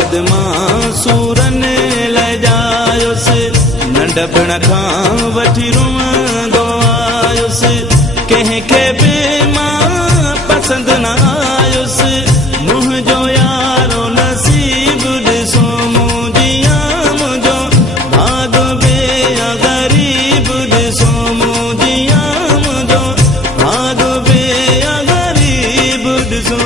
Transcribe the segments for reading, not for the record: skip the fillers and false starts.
शायद मां सूरन लाइ जायुसि नंढपण खां वठी रुअंदो आयुसि कंहिंखे बि मां पसंदि न आयुसि मुंहिंजो यारो नसीब ॾिसो मुंहिंजिया मुंहिंजो भाग बि ग़रीब ॾिसो मुंहिंजिया मुंहिंजो भाग बि ग़रीब ॾिसो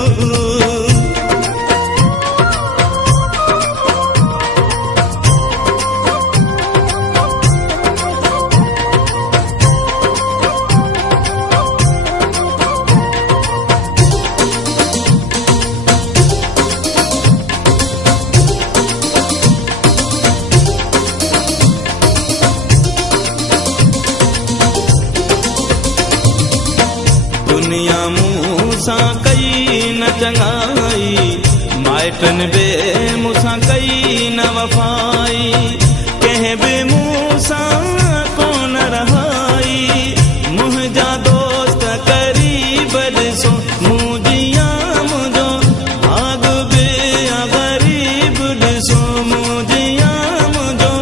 दुनिया मूंसां कई न चङाई माइटनि बि मूंसां कई न वफ़ाई कंहिं बि मूंसां कोन रहाई मुंहिंजा दोस्त क़रीब ॾिसो मुंहिंजिया मुंहिंजो भाग बि ग़रीब ॾिसो मुंहिंजिया मुंहिंजो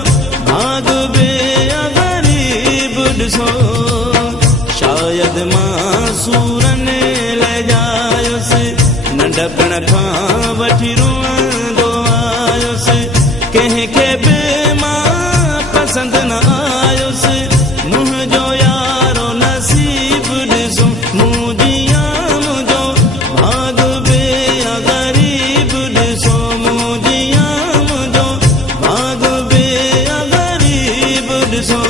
भाग बि ग़रीब ॾिसो शायद मां सूरन लाइ जायुसि नंढपण खां वठी रुअंदो आयुसि कंहिंखे बि मां पसंदि न आयुसि मुंहिंजो यारो नसीब ॾिसो मुंहिंजिया मुंहिंजो भाग बि ग़रीब ॾिसो मुंहिंजिया मुंहिंजो भाग बि ग़रीब ॾिसो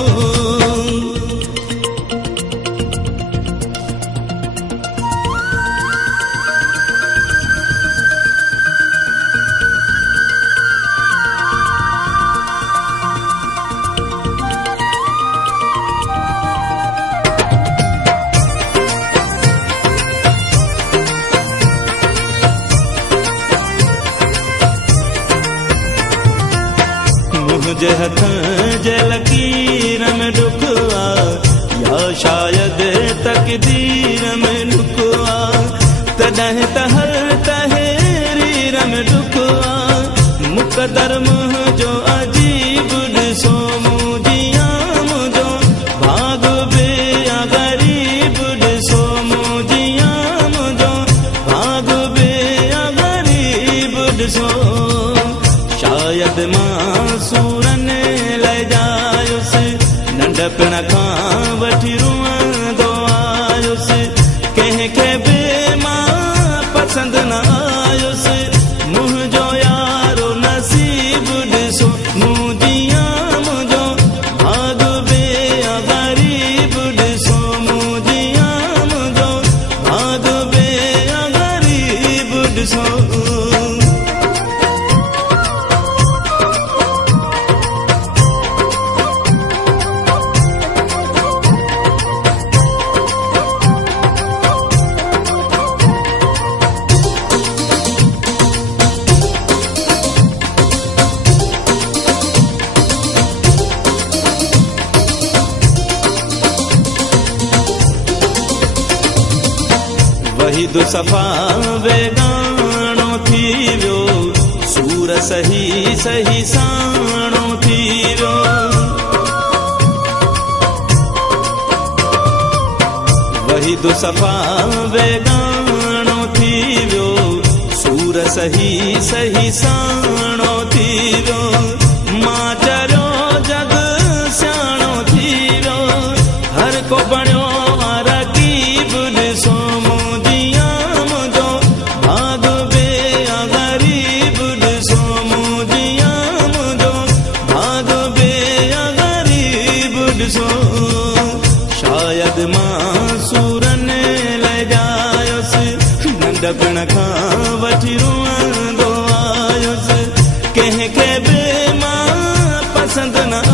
मुंहिंजे हथनि जे लकीर में ॾुख आहे या शायदि तक़दीर में ॾुख आहे तॾहिं त हर तहरीर में ॾुख आहे मुक़दर मुंहिंजो अजीब ॾिसो मुंहिंजिया मुंहिंजो भाग बि ग़रीब ॾिसो मुंहिंजिया मुंहिंजो भाग बि ग़रीब ॾिसो शायद मां सूरन लाइ जायुसि नंढपण खां वठी रुअंदो आयुसि कंहिंखे बि मां पसंदि न आयुसि मुंहिंजो यारो नसीब ॾिसो मुंहिंजिया मुंहिंजो भाग बि ग़रीब ॾिसो मुंहिंजिया मुंहिंजो भाग बि ग़रीब ॾिसो वहीद सफ़ा बेगानो थी वियो सूर सही सही साणो थी वियो वहीद सफ़ा बेगानो थी वियो सूर सही सही साणो थी वियो मां चरियो जग सियाणो थी वियो हर को बणियो रकीब ॾिसो मुंहिंजिया मुंहिंजो भाग बि ग़रीब ॾिसो मुंहिंजिया मुंहिंजो भाग बि ग़रीब ॾिसो शायद मां सूरन लाइ जायुसि नंढपण खां वठी रुअंदो आयुसि कंहिंखे बि मां पसंदि न